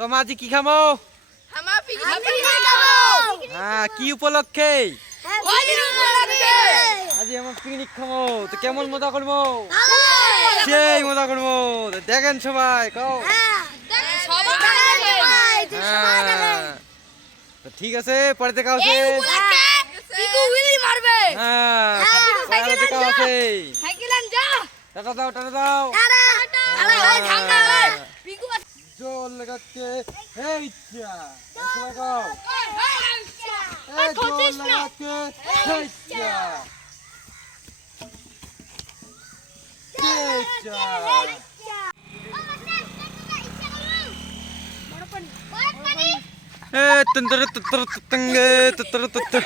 তো মাঝি কি খামো? হ্যাঁ, কি উপলক্ষে? আজি আমার পিকনিক খামো। তো কেমন মজা করবো? সেই মজা করবো। তো দেখেন সবাই, কও। হ্যাঁ। তো ঠিক আছে, পরে দেখা হচ্ছে। হ্যাঁ, পরে দেখা হচ্ছে। টাটা দাও, টাটা দাও। জল লাগাচ্ছে, এই চা। সবাই কও। এই জল লাগাচ্ছে, এই চা। এই চা। তন্তর তন্তর তঙ্গে তন্তর তন্তর